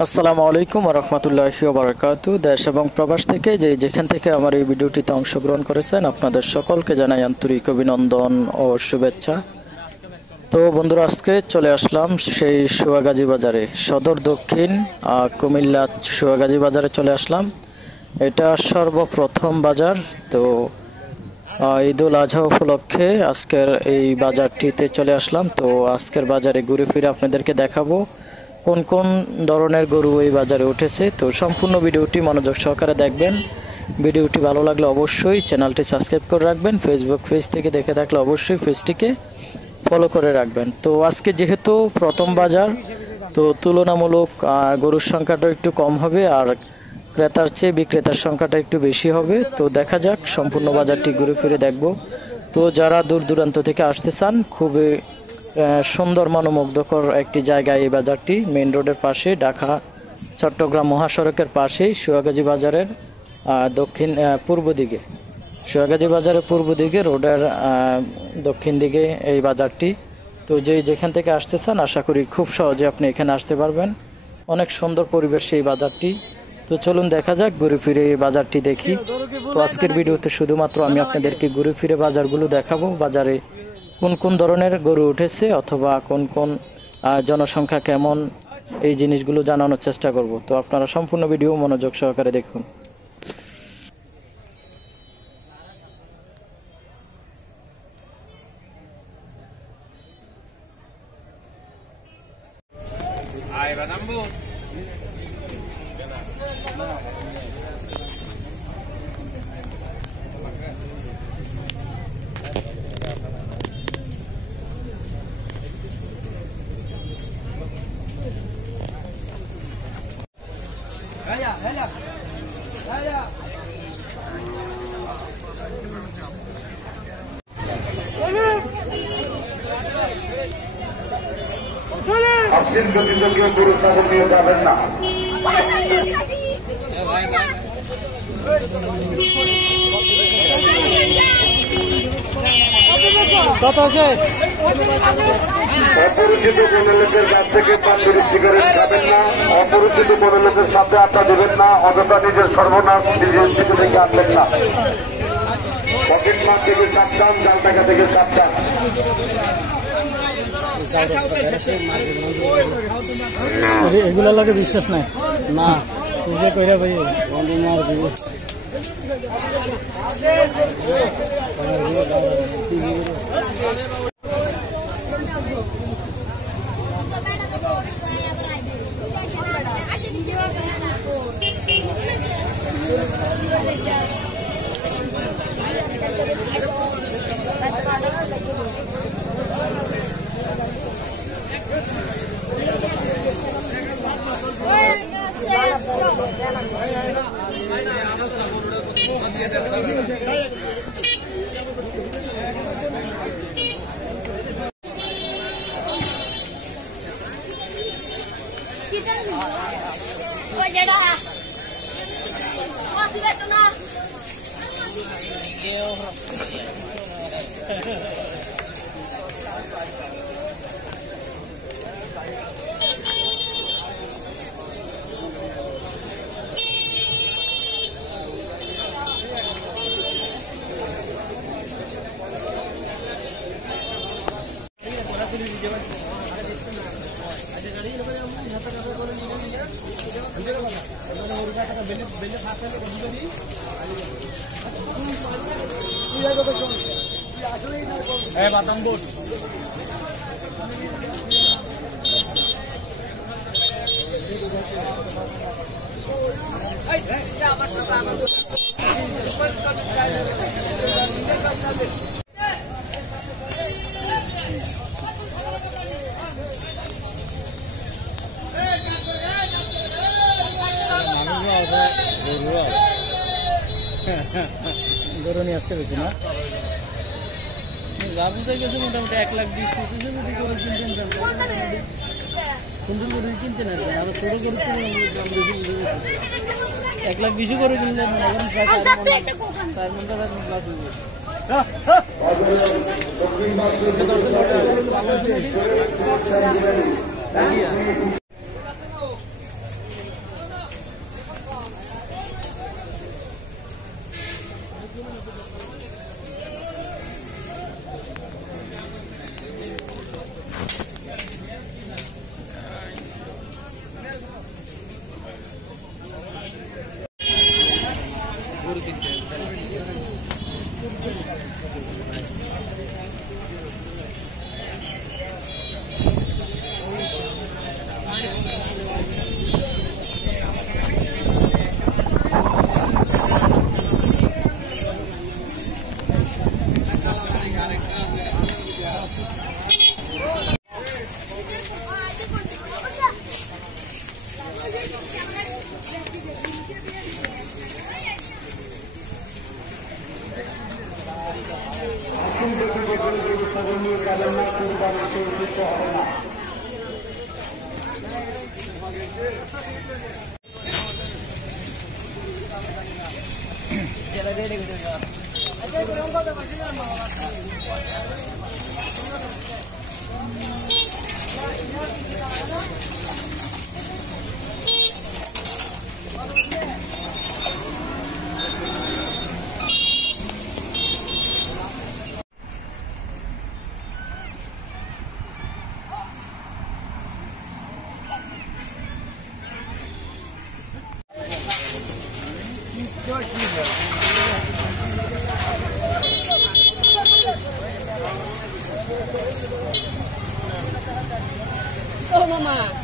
আসসালামু আলাইকুম ওয়া রাহমাতুল্লাহি ওয়া বারাকাতুহু। দেশ এবং প্রবাস থেকে যেখান থেকে আমার এই ভিডিওটিতে অংশগ্রহণ করেছেন আপনাদের সকলকে জানাই আন্তরিক অভিনন্দন ও শুভেচ্ছা। তো বন্ধুরা, আজকে চলে আসলাম সেই সুয়াগাজী বাজারে, সদর দক্ষিণ কুমিল্লা সুয়াগাজী বাজারে চলে আসলাম। এটা সর্বপ্রথম বাজার। তো ঈদুল আজহা উপলক্ষে আজকের এই বাজারটিতে চলে আসলাম। তো আজকের বাজারে ঘুরে ফিরে আপনাদেরকে দেখাবো কোন কোন ধরনের গরু এই বাজারে উঠেছে। তো সম্পূর্ণ ভিডিওটি মনোযোগ সহকারে দেখবেন। ভিডিওটি ভালো লাগলে অবশ্যই চ্যানেলটি সাবস্ক্রাইব করে রাখবেন। ফেসবুক পেজ থেকে দেখে থাকলে অবশ্যই পেজটিকে ফলো করে রাখবেন। তো আজকে যেহেতু প্রথম বাজার, তো তুলনামূলক গরুর সংখ্যাটা একটু কম হবে আর ক্রেতার চেয়ে বিক্রেতার সংখ্যাটা একটু বেশি হবে। তো দেখা যাক, সম্পূর্ণ বাজারটি ঘুরে ফিরে দেখব। তো যারা দূর দূরান্ত থেকে আসতে চান, খুবই সুন্দর মনোমুগ্ধকর একটি জায়গা এই বাজারটি। মেইন রোডের পাশে, ঢাকা চট্টগ্রাম মহাসড়কের পাশেই সুয়াগাজী বাজারের পূর্ব দিকে, সুয়াগাজী বাজারের পূর্ব দিকে রোডের দক্ষিণ দিকে এই বাজারটি। তো যেখান থেকে আসতে চান, আশা করি খুব সহজে আপনি এখানে আসতে পারবেন। অনেক সুন্দর পরিবেশ এই বাজারটি। তো চলুন দেখা যাক, ঘুরে ফিরে এই বাজারটি দেখি। তো আজকের ভিডিওতে শুধুমাত্র আমি আপনাদেরকে ঘুরে ফিরে বাজারগুলো দেখাবো, বাজারে কোন কোন ধরনের গরু উঠেছে অথবা কোন কোন জনসংখ্যা কেমন, এই জিনিসগুলো জানানোর চেষ্টা করব। তো আপনারা সম্পূর্ণ ভিডিও মনোযোগ সহকারে দেখুন। অশ্লীল ব্যতীত কেউ গরু ছাগল নিয়ে যাবেন না। অপরিচিত কোন লোকের কাছ থেকে পাঞ্জুরি সিগারেট খাবেন না। অপরিচিত কোন লোকের সাথে আড্ডা দেবেন না। অযথা নিজের সর্বনাশ নিজের দিকে থেকে আনবেন না। পকেট মার থেকে সাবধান, জাল টাকা থেকে সাবধান। এগুলা লাগে বিশ্বাস নাই না, তুই কইরা ভাই মার দিব। গরু নিয়ে আসতে বেশি না, রাবুতে গেছে মোটামুটি 1,20,000 গরু কিনতেন। সুন্দর গরু কিনতে না, আরো ছোট গরু কিনে 1,20,000 গরু কিনলে 4 ঘন্টা ক্লাস হয়ে যাবে। ছাগল নিয়ে যাবেন না, কুরবানি সুস্থ হবে না। Oh, Mama.